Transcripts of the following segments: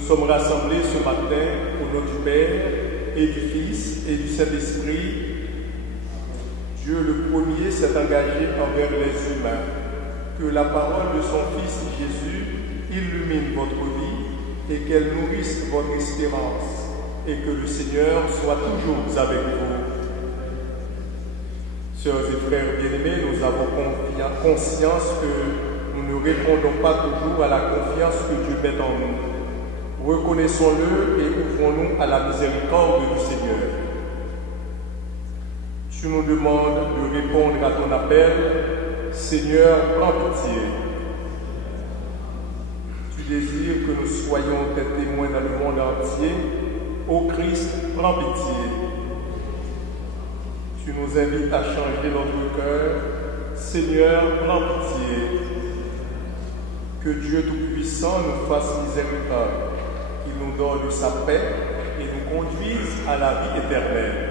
Nous sommes rassemblés ce matin au nom du Père et du Fils et du Saint-Esprit. Dieu le premier s'est engagé envers les humains. Que la parole de son Fils Jésus illumine votre vie et qu'elle nourrisse votre espérance et que le Seigneur soit toujours avec vous. Sœurs et frères bien-aimés, nous avons conscience que nous ne répondons pas toujours à la confiance que Dieu met en nous. Reconnaissons-le et ouvrons-nous à la miséricorde du Seigneur. Tu nous demandes de répondre à ton appel. Seigneur, prends pitié. Tu désires que nous soyons tes témoins dans le monde entier. Ô Christ, prends pitié. Tu nous invites à changer notre cœur. Seigneur, prends pitié. Que Dieu Tout-Puissant nous fasse miséricorde, qu'il nous donne sa paix et nous conduise à la vie éternelle.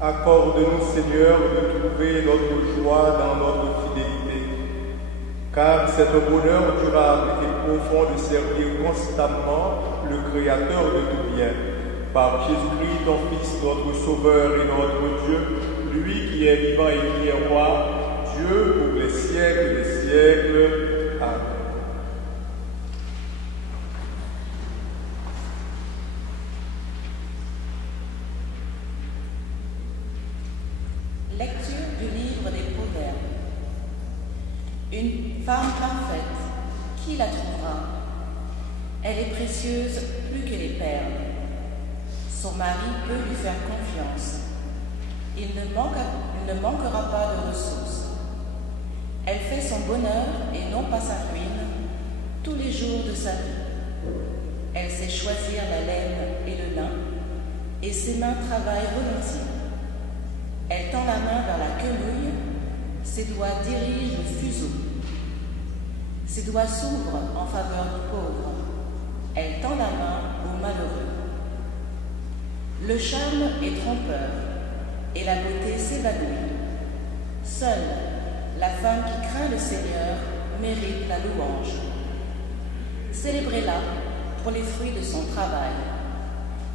Accorde-nous, Seigneur, de trouver notre joie dans notre fidélité, car c'est un bonheur durable et profond de servir constamment le Créateur de tout bien. Par Jésus-Christ, ton Fils, notre Sauveur et notre Dieu, lui qui est vivant et qui est roi, Dieu pour les siècles des siècles. Amen. Lecture du livre des Proverbes. Une femme parfaite, qui la trouvera? Elle est précieuse plus que les perles. Son mari peut lui faire confiance. Il ne manquera pas de ressources. Elle fait son bonheur et non pas sa ruine tous les jours de sa vie. Elle sait choisir la laine et le lin, et ses mains travaillent volontiers. Elle tend la main vers la quenouille, ses doigts dirigent le fuseau. Ses doigts s'ouvrent en faveur du pauvre. Elle tend la main aux malheureux. Le charme est trompeur et la beauté s'évanouit. Seule la femme qui craint le Seigneur mérite la louange. Célébrez-la pour les fruits de son travail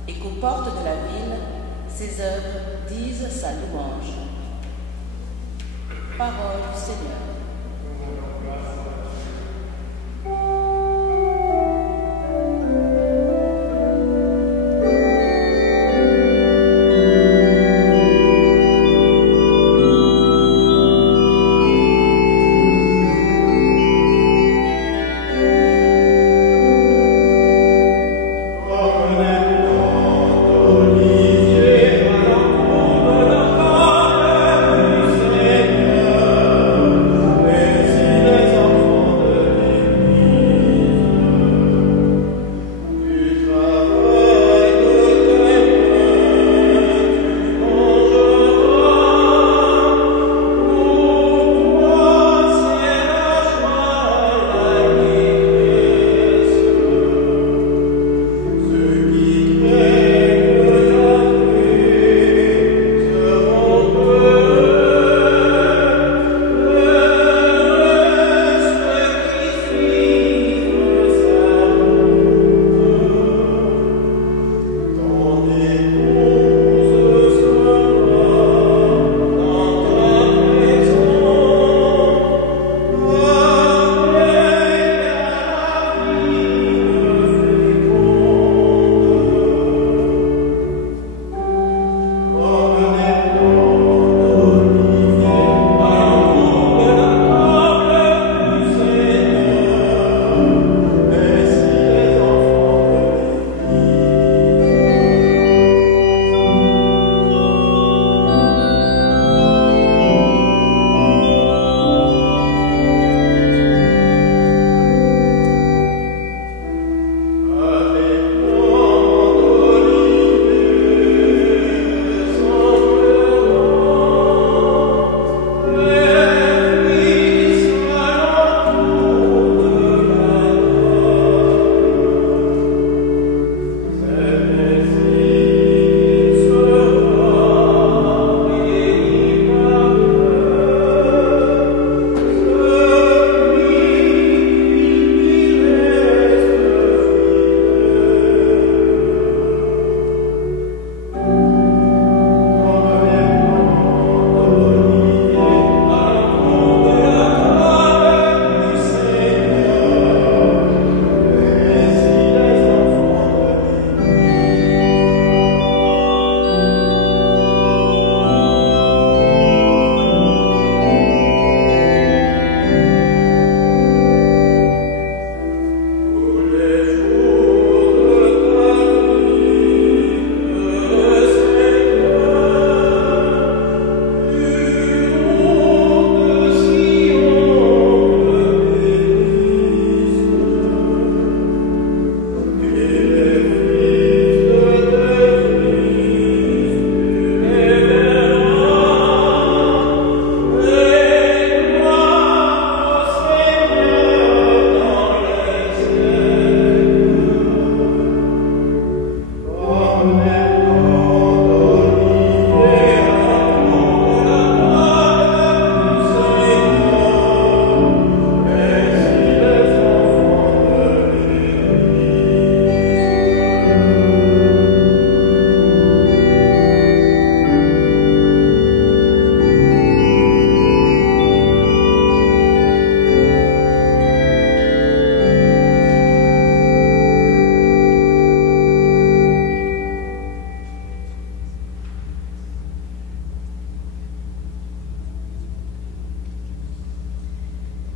et qu'aux portes de la ville, ses œuvres disent sa louange. Parole du Seigneur.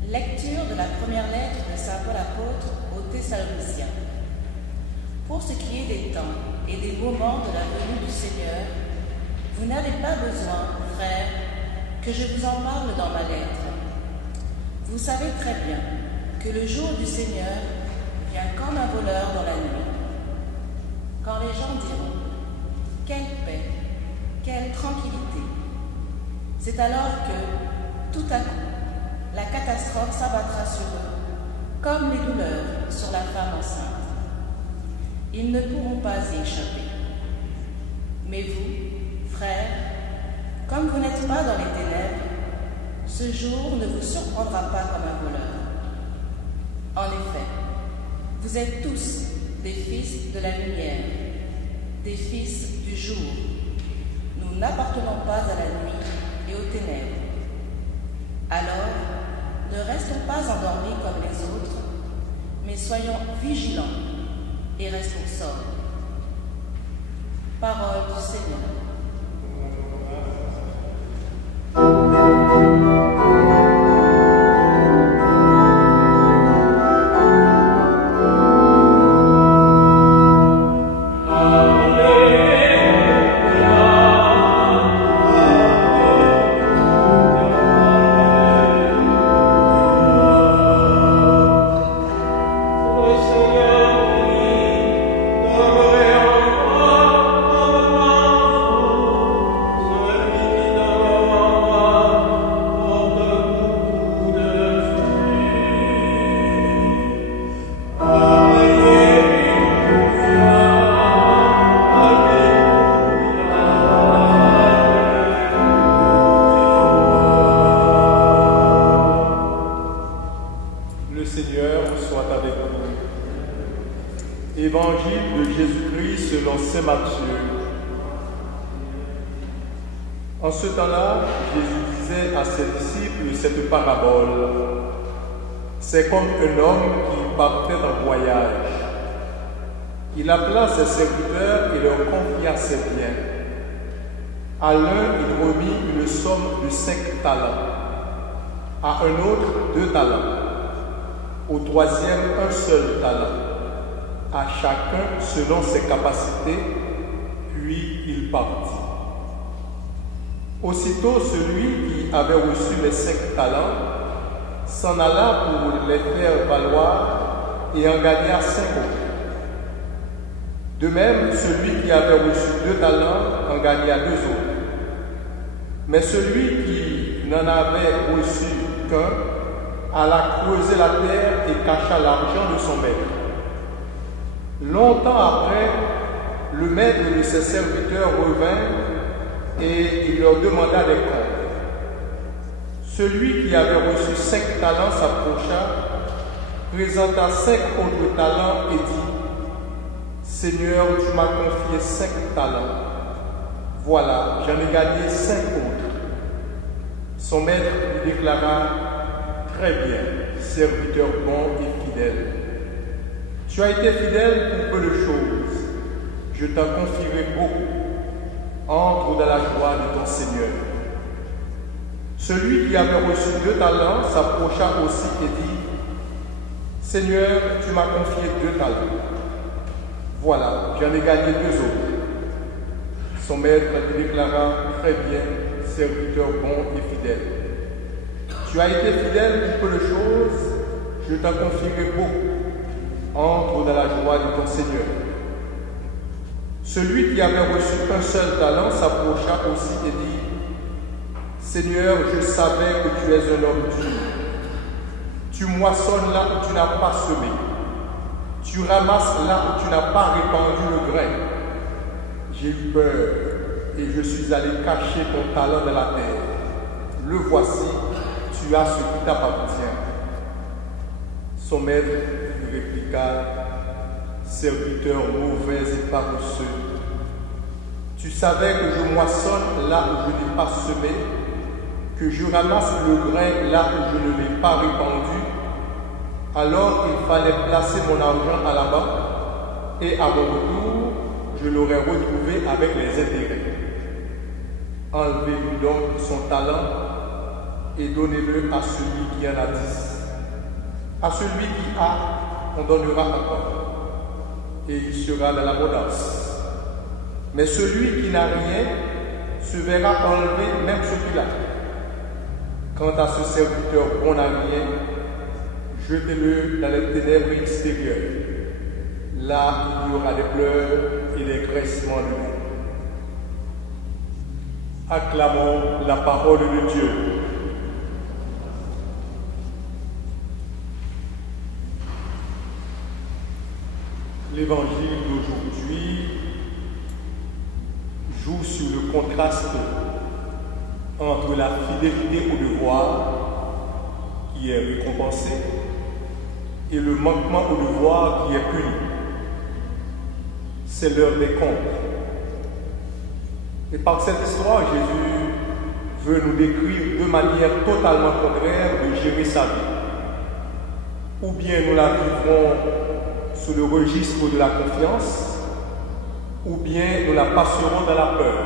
Lecture de la première lettre de saint Paul apôtre aux Thessaloniciens. Pour ce qui est des temps et des moments de la venue du Seigneur, vous n'avez pas besoin, frères, que je vous en parle dans ma lettre. Vous savez très bien que le jour du Seigneur vient comme un voleur dans la nuit. Quand les gens diront « Quelle paix, quelle tranquillité !» c'est alors que, tout à coup, la catastrophe s'abattra sur eux, comme les douleurs sur la femme enceinte. Ils ne pourront pas y échapper. Mais vous, frères, comme vous n'êtes pas dans les ténèbres, ce jour ne vous surprendra pas comme un voleur. En effet, vous êtes tous des fils de la lumière, des fils du jour. Nous n'appartenons pas à la nuit et aux ténèbres. Alors, ne restons pas endormis comme les autres, mais soyons vigilants et restons sobres. Parole du Seigneur. Évangile de Jésus-Christ selon saint Matthieu. En ce temps-là, Jésus disait à ses disciples cette parabole. C'est comme un homme qui partait en voyage. Il appela ses serviteurs et leur confia ses biens. À l'un, il remit une somme de 5 talents. À un autre, 2 talents. Au troisième, un seul talent. À chacun selon ses capacités, puis il partit. Aussitôt, celui qui avait reçu les 5 talents s'en alla pour les faire valoir et en gagna 5 autres. De même, celui qui avait reçu 2 talents en gagna 2 autres. Mais celui qui n'en avait reçu qu'un alla creuser la terre et cacha l'argent de son maître. Longtemps après, le maître de ses serviteurs revint et il leur demanda des comptes. Celui qui avait reçu 5 talents s'approcha, présenta 5 autres talents et dit « Seigneur, tu m'as confié 5 talents. Voilà, j'en ai gagné 5 autres. » Son maître lui déclara « Très bien, serviteur bon et fidèle. Tu as été fidèle pour peu de choses. Je t'en confierai beaucoup. Entre dans la joie de ton Seigneur. » Celui qui avait reçu 2 talents s'approcha aussi et dit « Seigneur, tu m'as confié 2 talents. Voilà, j'en ai gagné 2 autres. » Son maître lui déclara « Très bien, serviteur bon et fidèle. Tu as été fidèle pour peu de choses, je t'en confierai beaucoup. Entre dans la joie de ton Seigneur. » Celui qui avait reçu un seul talent s'approcha aussi et dit « Seigneur, je savais que tu es un homme dur. Tu moissonnes là où tu n'as pas semé. Tu ramasses là où tu n'as pas répandu le grain. J'ai eu peur et je suis allé cacher ton talent dans la terre. Le voici, tu as ce qui t'appartient. Son maître lui répliqua, serviteur mauvais et paresseux. Tu savais que je moissonne là où je n'ai pas semé, que je ramasse le grain là où je ne l'ai pas répandu. Alors il fallait placer mon argent à la banque et à mon retour, je l'aurais retrouvé avec les intérêts. Enlevez-lui donc son talent et donnez-le à celui qui en a 10. À celui qui a, on donnera encore, et il sera dans l'abondance. Mais celui qui n'a rien se verra enlever même ce qu'il a. Quant à ce serviteur bon à rien, jetez-le dans les ténèbres extérieures. Là, il y aura des pleurs et des graissements de dents. Acclamons la parole de Dieu. L'évangile d'aujourd'hui joue sur le contraste entre la fidélité au devoir, qui est récompensée, et le manquement au devoir qui est puni. C'est l'heure des comptes. Et par cette histoire, Jésus veut nous décrire de manière totalement contraire de gérer sa vie. Ou bien nous la vivrons sous le registre de la confiance, ou bien nous la passerons dans la peur.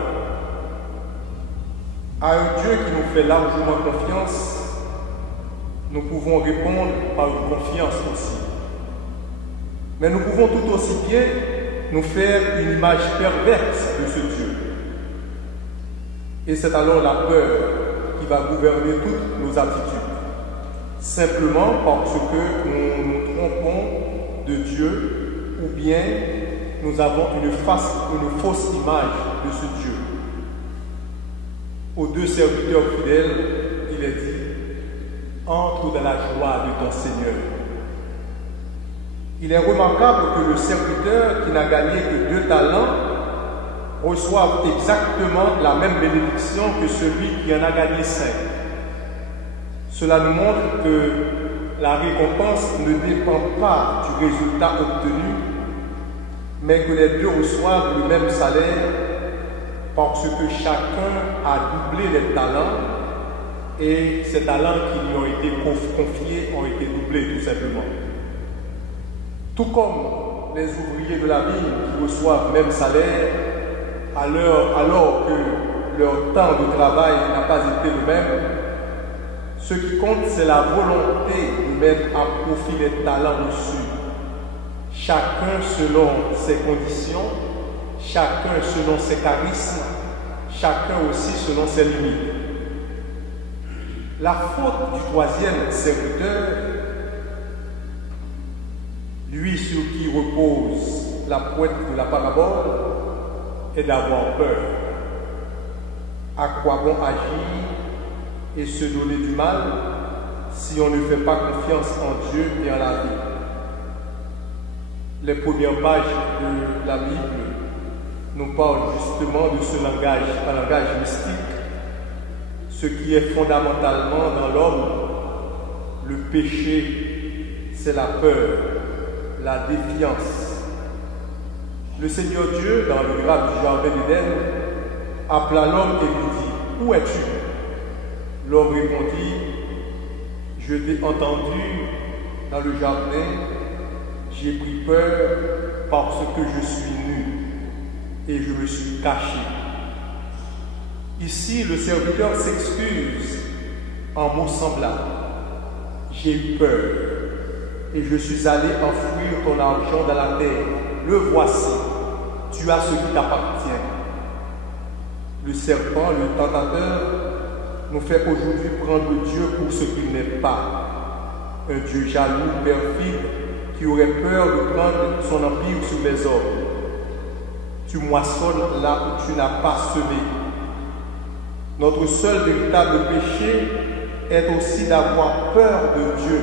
À un Dieu qui nous fait largement confiance, nous pouvons répondre par une confiance aussi. Mais nous pouvons tout aussi bien nous faire une image perverse de ce Dieu. Et c'est alors la peur qui va gouverner toutes nos attitudes. Simplement parce que nous nous trompons de Dieu, ou bien nous avons une fausse image de ce Dieu. Aux deux serviteurs fidèles, il est dit, entre dans la joie de ton Seigneur. Il est remarquable que le serviteur qui n'a gagné que 2 talents reçoive exactement la même bénédiction que celui qui en a gagné 5. Cela nous montre que la récompense ne dépend pas du résultat obtenu, mais que les deux reçoivent le même salaire parce que chacun a doublé les talents et ces talents qui lui ont été confiés ont été doublés tout simplement. Tout comme les ouvriers de la vigne qui reçoivent le même salaire alors que leur temps de travail n'a pas été le même, ce qui compte c'est la volonté de mettre à profit les talents reçus. Chacun selon ses conditions, chacun selon ses charismes, chacun aussi selon ses limites. La faute du 3e serviteur, lui sur qui repose la pointe de la parabole, est d'avoir peur. À quoi bon agir et se donner du mal si on ne fait pas confiance en Dieu et en la vie? Les premières pages de la Bible nous parlent justement de ce langage, un langage mystique, ce qui est fondamentalement dans l'homme. Le péché, c'est la peur, la défiance. Le Seigneur Dieu, dans le grave du jardin d'Éden, appela l'homme et lui dit, « Où es-tu » L'homme répondit, « Je t'ai entendu dans le jardin, j'ai pris peur parce que je suis nu et je me suis caché. » Ici, le serviteur s'excuse en mots semblables. « J'ai eu peur et je suis allé enfouir ton argent dans la terre. Le voici, tu as ce qui t'appartient. » Le serpent, le tentateur, nous fait aujourd'hui prendre Dieu pour ce qu'il n'est pas. Un Dieu jaloux, perfide, qui aurait peur de prendre son empire sur les hommes. Tu moissonnes là où tu n'as pas semé. Notre seul véritable péché est aussi d'avoir peur de Dieu.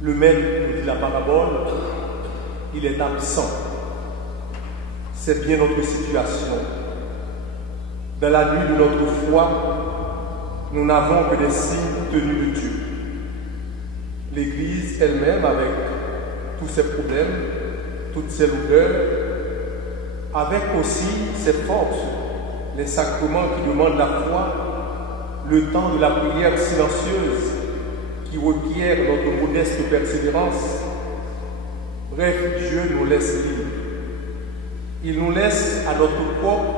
Le maître, nous dit la parabole, il est absent. c'est bien notre situation. Dans la nuit de notre foi, nous n'avons que des signes tenus de Dieu. L'Église elle-même, avec tous ses problèmes, toutes ses lourdeurs, avec aussi ses forces, les sacrements qui demandent la foi, le temps de la prière silencieuse qui requiert notre modeste persévérance. Bref, Dieu nous laisse libres. Il nous laisse à notre propre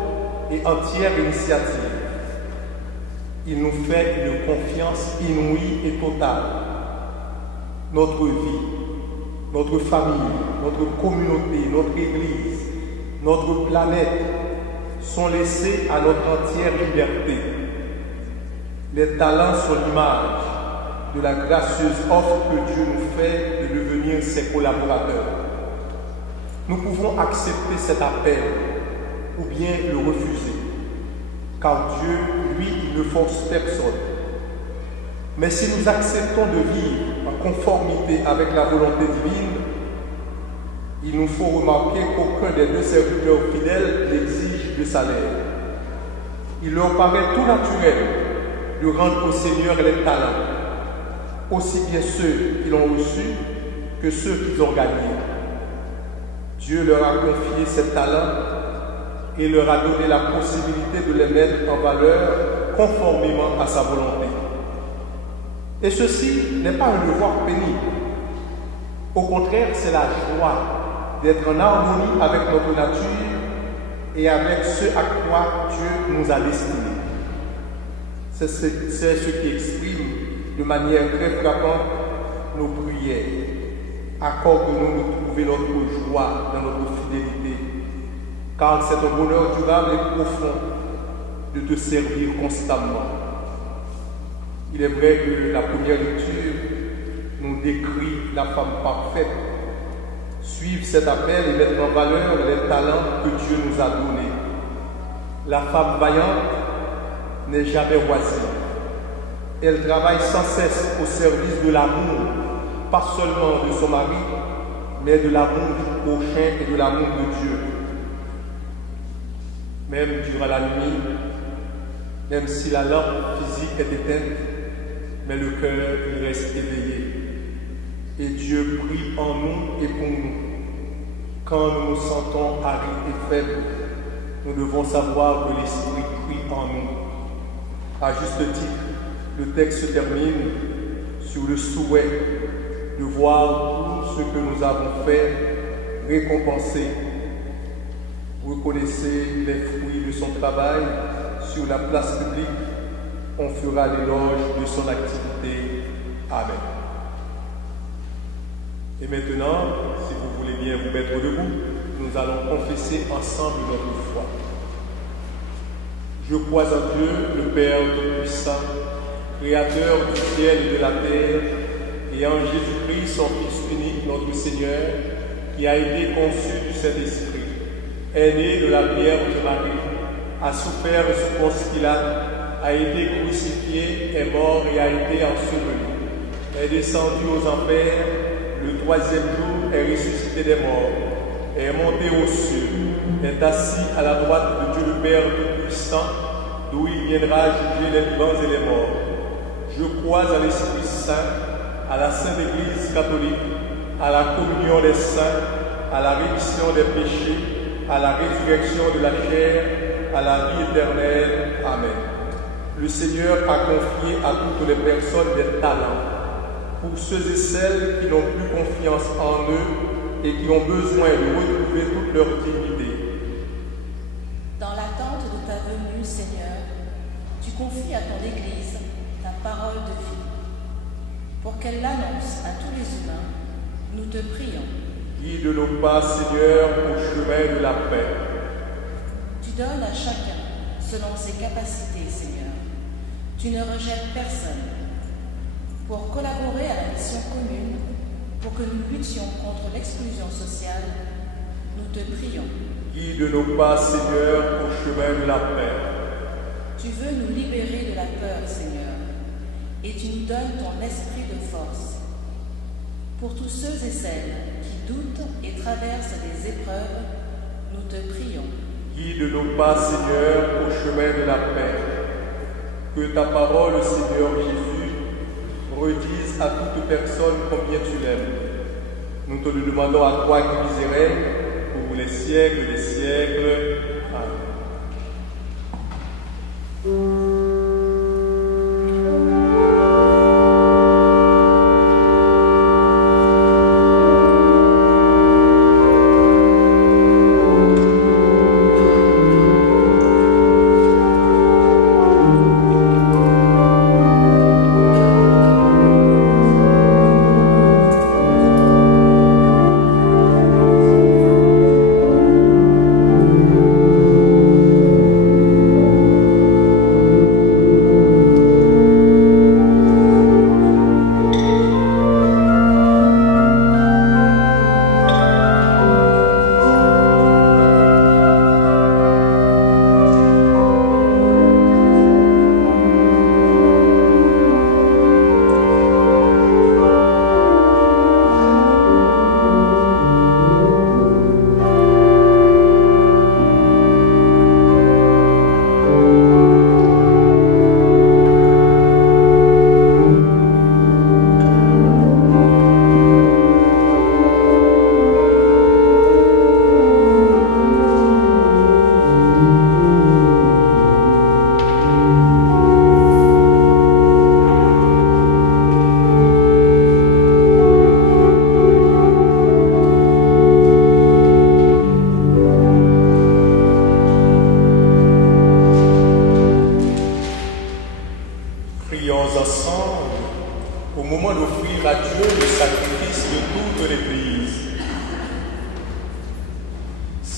et entière initiative. Il nous fait une confiance inouïe et totale. Notre vie, notre famille, notre communauté, notre Église, notre planète sont laissés à notre entière liberté. Les talents sont l'image de la gracieuse offre que Dieu nous fait de devenir ses collaborateurs. Nous pouvons accepter cet appel ou bien le refuser, car Dieu, lui, il ne force personne. Mais si nous acceptons de vivre en conformité avec la volonté divine, il nous faut remarquer qu'aucun des deux serviteurs fidèles n'exige de salaire. Il leur paraît tout naturel de rendre au Seigneur les talents, aussi bien ceux qui l'ont reçu que ceux qu'ils ont gagnés. Dieu leur a confié ces talents et leur a donné la possibilité de les mettre en valeur conformément à sa volonté. Et ceci n'est pas un devoir pénible. Au contraire, c'est la joie d'être en harmonie avec notre nature et avec ce à quoi Dieu nous a destinés. C'est ce qui exprime de manière très frappante nos prières. Accorde-nous de trouver notre joie dans notre fidélité, car c'est un bonheur durable et profond de te servir constamment. Il est vrai que la première lecture nous décrit la femme parfaite. Suivre cet appel et mettre en valeur les talents que Dieu nous a donnés. La femme vaillante n'est jamais oisive. Elle travaille sans cesse au service de l'amour, pas seulement de son mari, mais de l'amour du prochain et de l'amour de Dieu. Même durant la nuit, même si la lampe physique est éteinte, mais le cœur il reste éveillé. Et Dieu prie en nous et pour nous. Quand nous nous sentons arides et faibles, nous devons savoir que l'Esprit prie en nous. À juste titre, le texte se termine sur le souhait de voir tout ce que nous avons fait récompensé. Vous connaissez les fruits de son travail sur la place publique. On fera l'éloge de son activité. Amen. Et maintenant, si vous voulez bien vous mettre debout, nous allons confesser ensemble notre foi. Je crois en Dieu, le Père Tout-Puissant, Créateur du ciel et de la terre, et en Jésus-Christ, son Fils unique, notre Seigneur, qui a été conçu du Saint-Esprit, est né de la Vierge Marie, a souffert sous Ponce Pilate, a été crucifié, est mort et a été enseveli, est descendu aux enfers, le troisième jour est ressuscité des morts, est monté aux cieux, est assis à la droite de Dieu le Père Tout-Puissant, d'où il viendra juger les vivants et les morts. Je crois à l'Esprit Saint, à la Sainte Église catholique, à la communion des saints, à la rémission des péchés, à la résurrection de la chair, à la vie éternelle. Amen. Le Seigneur a confié à toutes les personnes des talents, pour ceux et celles qui n'ont plus confiance en eux et qui ont besoin de retrouver toute leur dignité. Dans l'attente de ta venue, Seigneur, tu confies à ton Église ta parole de vie. Pour qu'elle l'annonce à tous les humains, nous te prions. Guide nos pas, Seigneur, au chemin de la paix. Tu donnes à chacun selon ses capacités, Seigneur. Tu ne rejettes personne. Pour collaborer à la mission commune, pour que nous luttions contre l'exclusion sociale, nous te prions. Guide nos pas, Seigneur, au chemin de la paix. Tu veux nous libérer de la peur, Seigneur, et tu nous donnes ton esprit de force. Pour tous ceux et celles qui doutent et traversent des épreuves, nous te prions. Guide nos pas, Seigneur, au chemin de la paix. Que ta parole, Seigneur Jésus, redise à toute personne combien tu l'aimes. Nous te le demandons à toi qui vis et règnes pour les siècles des siècles. Amen.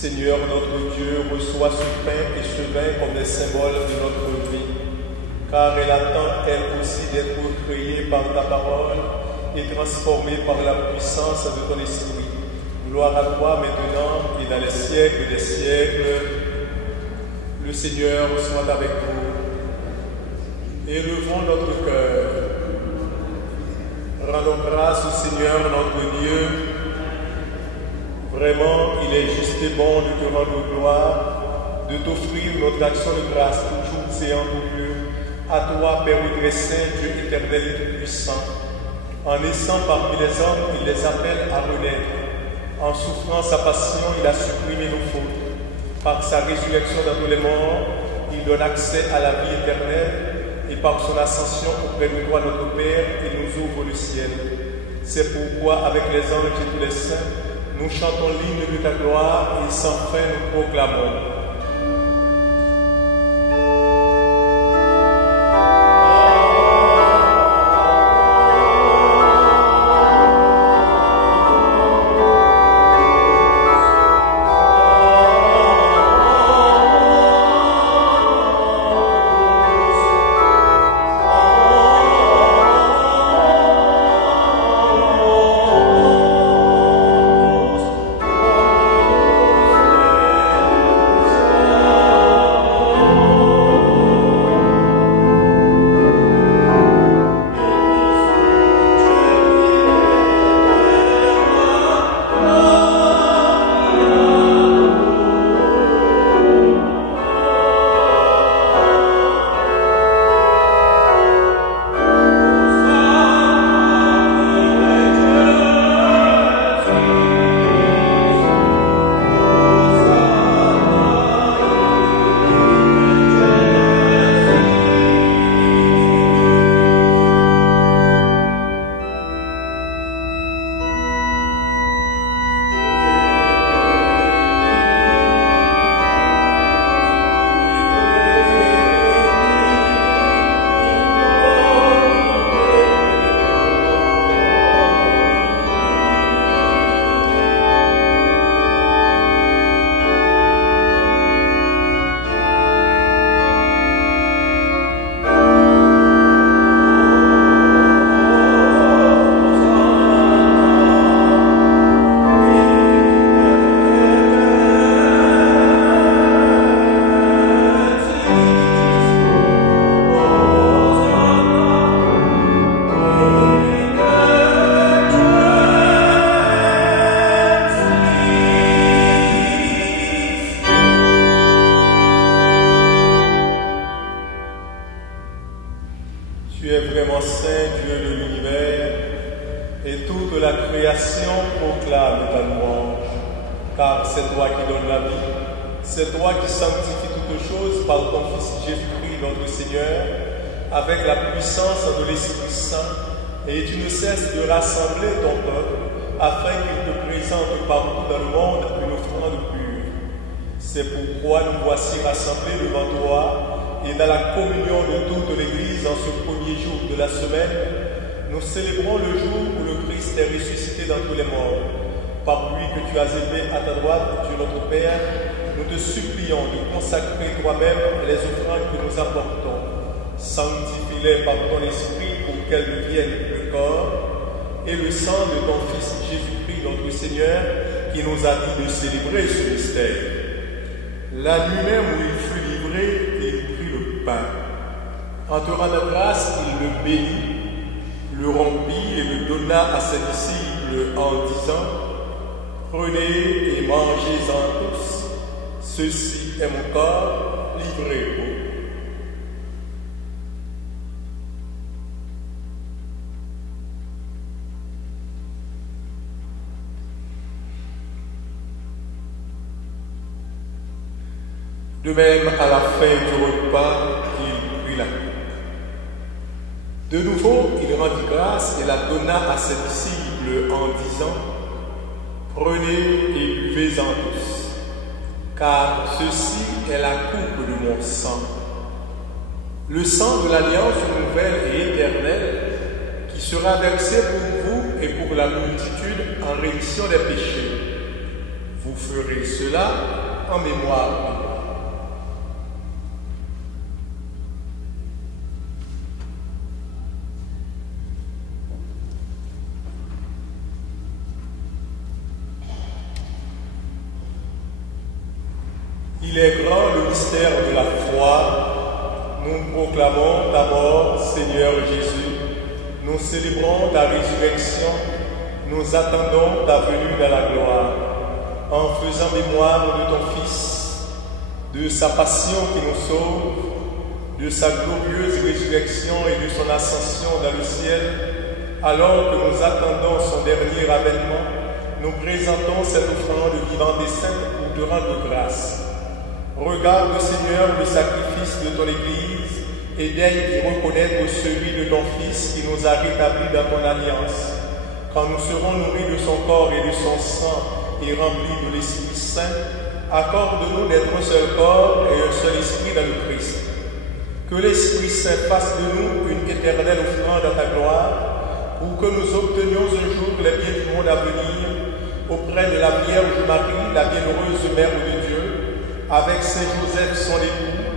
Seigneur notre Dieu, reçois ce pain et ce vin comme des symboles de notre vie, car elle attend elle aussi d'être créée par ta parole et transformée par la puissance de ton esprit. Gloire à toi maintenant et dans les siècles des siècles. Le Seigneur soit avec vous. Élevons notre cœur. Rendons grâce au Seigneur notre Dieu. Vraiment, il est juste et bon de te rendre gloire, de t'offrir notre action de grâce toujours et en tout lieu. À toi, Père très saint, Dieu éternel et tout-puissant. En naissant parmi les hommes, il les appelle à renaître. En souffrant sa passion, il a supprimé nos fautes. Par sa résurrection dans tous les morts, il donne accès à la vie éternelle. Et par son ascension auprès de toi, notre Père, il nous ouvre le ciel. C'est pourquoi, avec les anges et tous les saints, nous chantons l'hymne de ta gloire et sans fin nous proclamons. car c'est toi qui donnes la vie, c'est toi qui sanctifies toutes choses par ton Fils Jésus-Christ, notre Seigneur, avec la puissance de l'Esprit Saint, et tu ne cesses de rassembler ton peuple, afin qu'il te présente partout dans le monde une offrande pure. C'est pourquoi nous voici rassemblés devant toi, et dans la communion de toute l'Église en ce premier jour de la semaine, nous célébrons le jour où le Christ est ressuscité d'entre les morts. Par lui que tu as élevé à ta droite, Dieu notre Père, nous te supplions de consacrer toi-même les offrandes que nous apportons. Sanctifie-les par ton esprit pour qu'elles deviennent le corps et le sang de ton Fils Jésus-Christ, notre Seigneur, qui nous a dit de célébrer ce mystère. La nuit même où il fut livré, il prit le pain. En te rendant grâce, il le bénit, le rompit et le donna à ses disciples en disant: prenez et mangez-en tous, ceci est mon corps livré pour vous. De même, à la fin du repas, il prit la coupe. De nouveau, il rendit grâce et la donna à ses disciples en disant: prenez et buvez-en tous, car ceci est la coupe de mon sang, le sang de l'alliance nouvelle et éternelle, qui sera versé pour vous et pour la multitude en rémission des péchés. Vous ferez cela en mémoire de moi. Il est grand le mystère de la foi. Nous proclamons ta mort, Seigneur Jésus. Nous célébrons ta résurrection. Nous attendons ta venue dans la gloire. En faisant mémoire de ton Fils, de sa passion qui nous sauve, de sa glorieuse résurrection et de son ascension dans le ciel, alors que nous attendons son dernier avènement, nous présentons cette offrande vivante et sainte pour te rendre grâce. Regarde, Seigneur, le sacrifice de ton Église et daigne y reconnaître celui de ton Fils qui nous a rétablis dans ton alliance. Quand nous serons nourris de son corps et de son sang et remplis de l'Esprit Saint, accorde-nous d'être un seul corps et un seul esprit dans le Christ. Que l'Esprit Saint fasse de nous une éternelle offrande à ta gloire, pour que nous obtenions un jour les biens du monde à venir, auprès de la Vierge Marie, la bienheureuse Mère de Dieu, avec Saint Joseph son époux,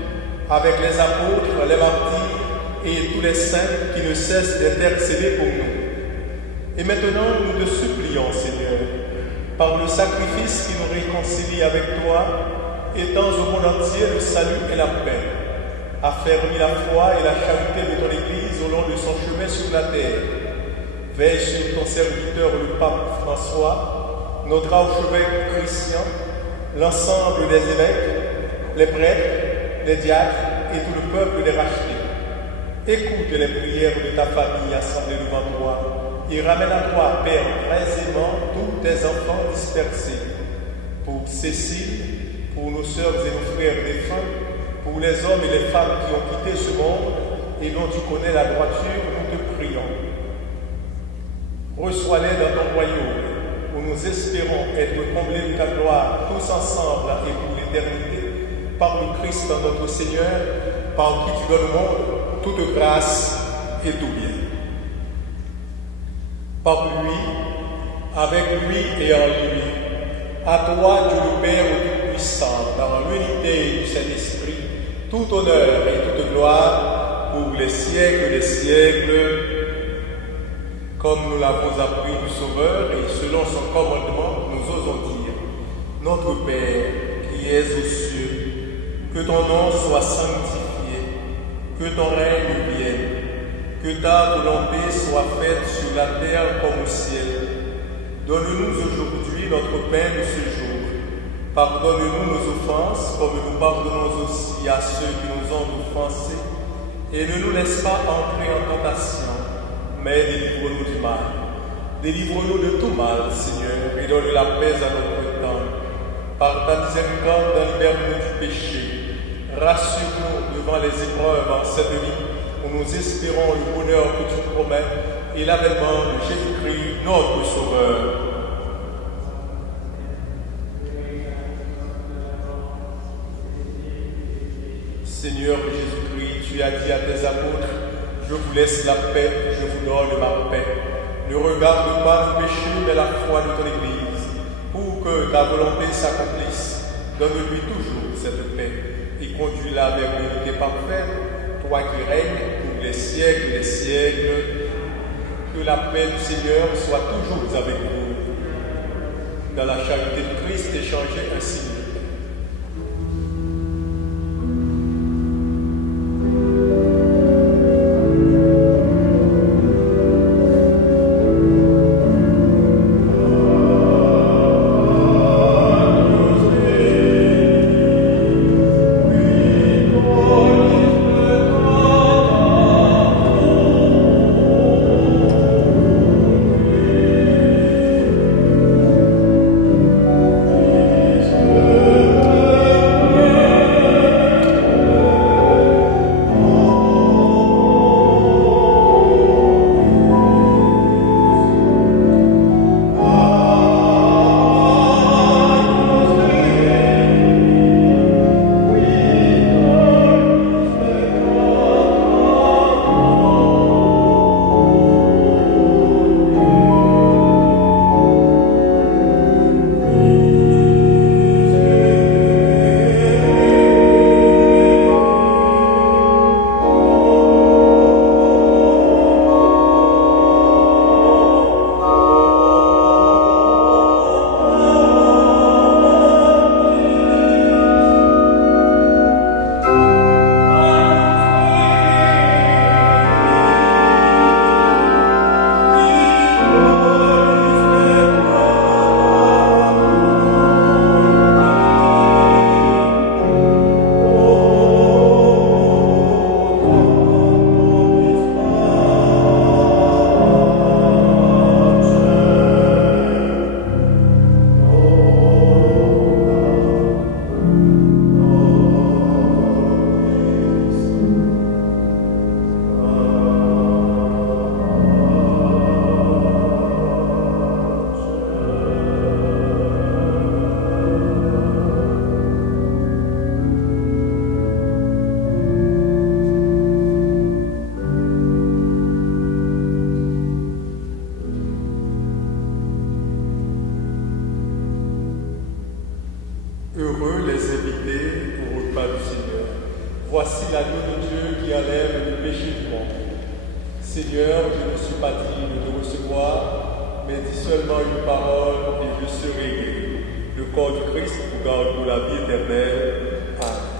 avec les apôtres, les martyrs et tous les saints qui ne cessent d'intercéder pour nous. Et maintenant, nous te supplions, Seigneur, par le sacrifice qui nous réconcilie avec toi, étends au monde entier le salut et la paix. Affermis la foi et la charité de ton Église au long de son chemin sur la terre. Veille sur ton serviteur, le pape François, notre archevêque Christian, l'ensemble des évêques, les prêtres, les diacres et tout le peuple des rachetés. Écoute les prières de ta famille assemblée devant toi et ramène à toi, Père, très aimant, tous tes enfants dispersés. Pour Cécile, pour nos sœurs et nos frères défunts, pour les hommes et les femmes qui ont quitté ce monde et dont tu connais la droiture, nous te prions. Reçois-les dans ton royaume, où nous espérons être comblés de ta gloire, tous ensemble et pour l'éternité, par le Christ notre Seigneur, par qui tu donnes au monde toute grâce et tout bien. Par lui, avec lui et en lui, à toi, Dieu le Père Tout-Puissant, dans l'unité du Saint-Esprit, tout honneur et toute gloire pour les siècles des siècles, comme nous l'avons appris du Sauveur et selon son commandement, nous osons dire: Notre Père qui es aux cieux, que ton nom soit sanctifié, que ton règne vienne, que ta volonté soit faite sur la terre comme au ciel. Donne-nous aujourd'hui notre pain de ce jour. Pardonne-nous nos offenses, comme nous pardonnons aussi à ceux qui nous ont offensés. Et ne nous laisse pas entrer en tentation, mais délivre-nous du mal. Délivre-nous de tout mal, Seigneur, et donne la paix à notre temps, par ta miséricorde, libère-nous du péché. Rassure-nous devant les épreuves en cette vie où nous espérons le bonheur que tu promets et l'avènement de Jésus-Christ, notre Sauveur. Seigneur Jésus-Christ, tu as dit à tes apôtres, je vous laisse la paix, je vous donne ma paix. Ne regarde pas le péché, mais la foi de ton Église. Pour que ta volonté s'accomplisse, donne-lui toujours cette paix et conduis-la vers l'unité parfaite, toi qui règnes pour les siècles des siècles. Que la paix du Seigneur soit toujours avec vous. Dans la charité de Christ, échangez ainsi. Heureux les invités au repas du Seigneur. Voici l'agneau de Dieu qui enlève le péché du monde. Seigneur, je ne suis pas digne de recevoir, mais dis seulement une parole et je serai guéri. Le corps du Christ vous garde pour la vie éternelle. Amen.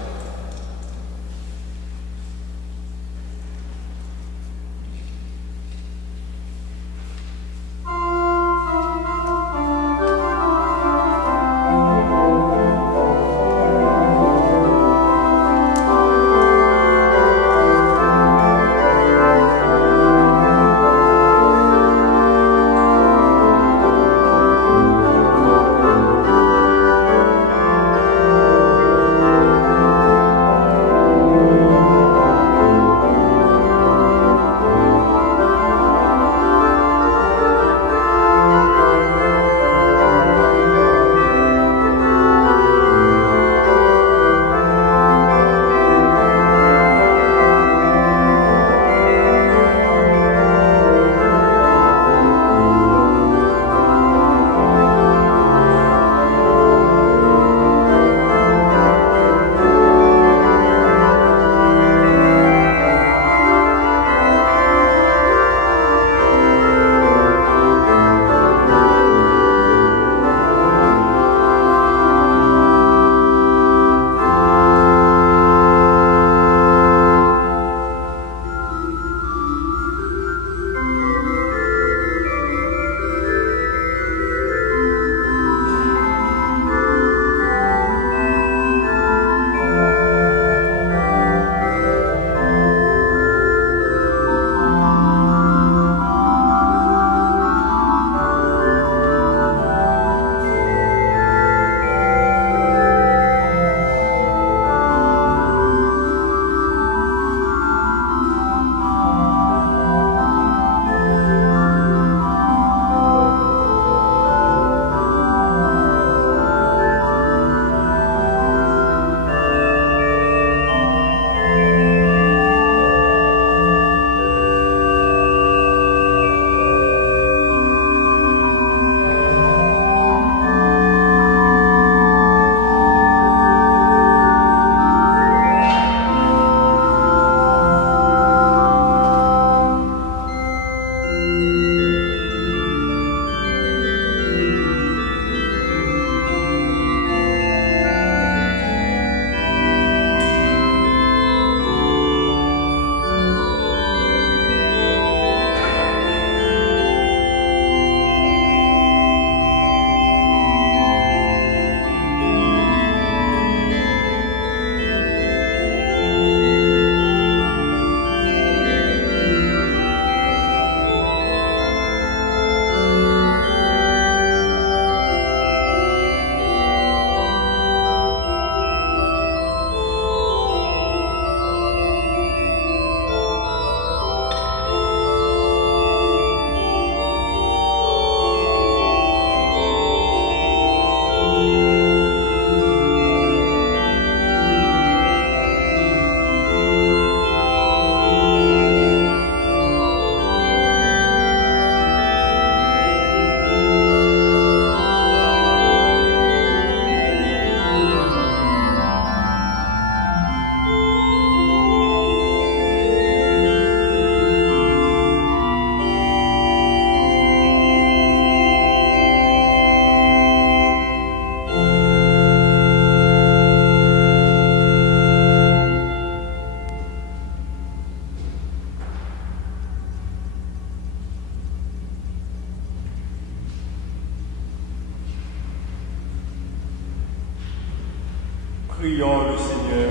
Prions le Seigneur.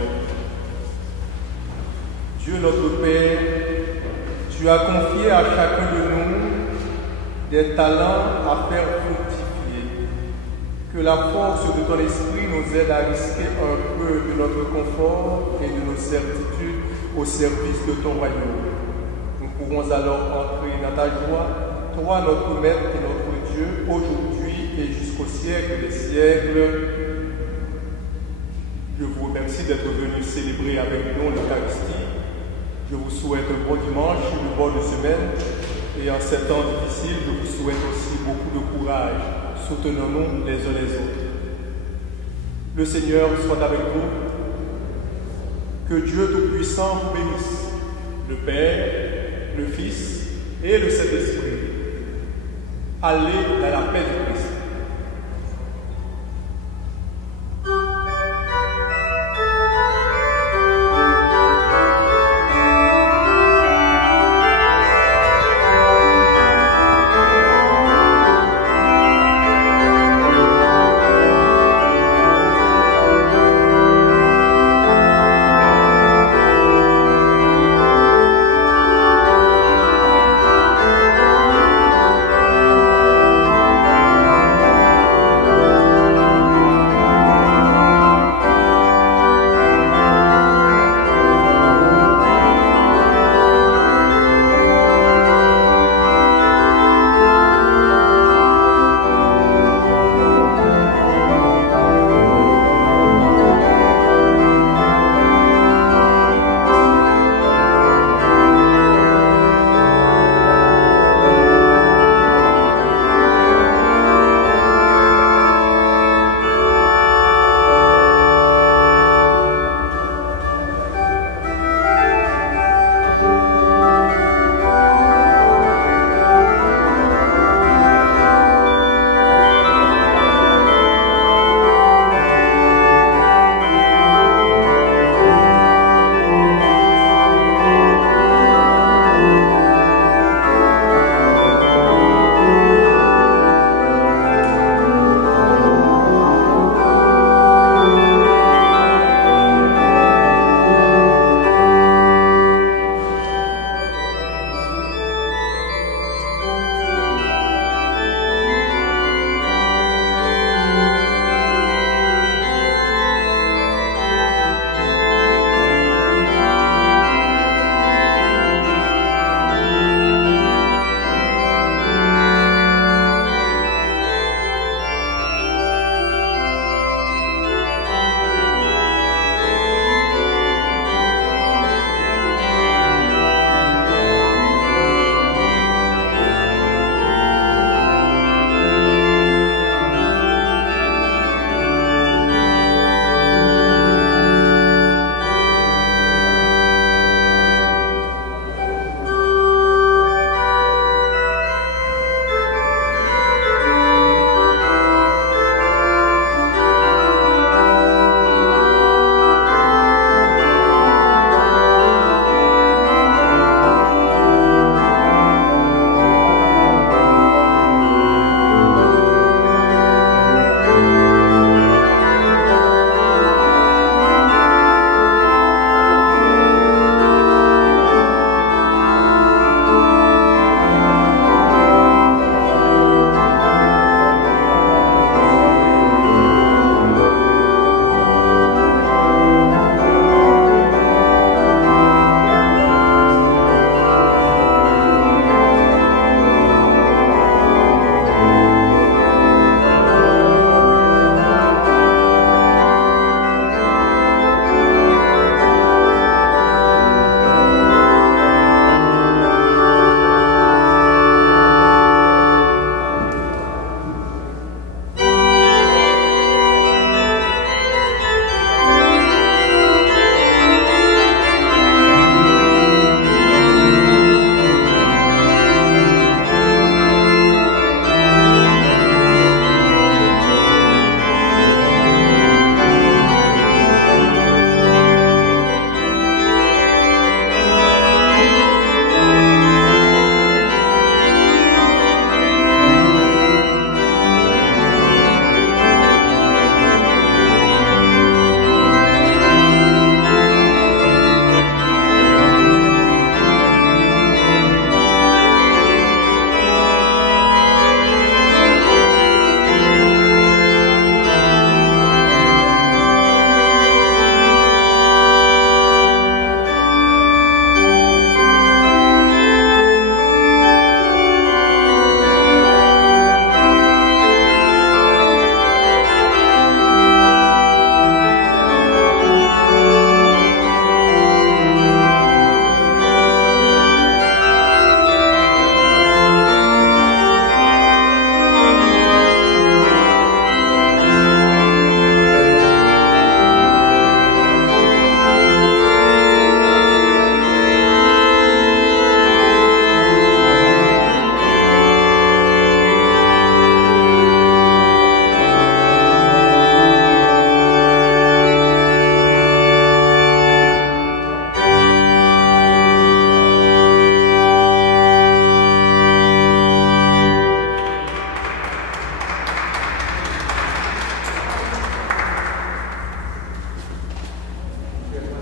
Dieu notre Père, tu as confié à chacun de nous des talents à faire fructifier. Que la force de ton esprit nous aide à risquer un peu de notre confort et de nos certitudes au service de ton royaume. Nous pourrons alors entrer dans ta joie, toi notre Maître et notre Dieu, aujourd'hui et jusqu'au siècle des siècles. Je vous remercie d'être venus célébrer avec nous l'Eucharistie. Je vous souhaite un bon dimanche, une bonne semaine. Et en ces temps difficiles, je vous souhaite aussi beaucoup de courage. Soutenons-nous les uns les autres. Le Seigneur soit avec vous. Que Dieu Tout-Puissant vous bénisse, le Père, le Fils et le Saint-Esprit. Allez dans la paix du Christ.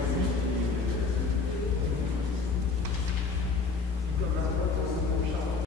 Jésus,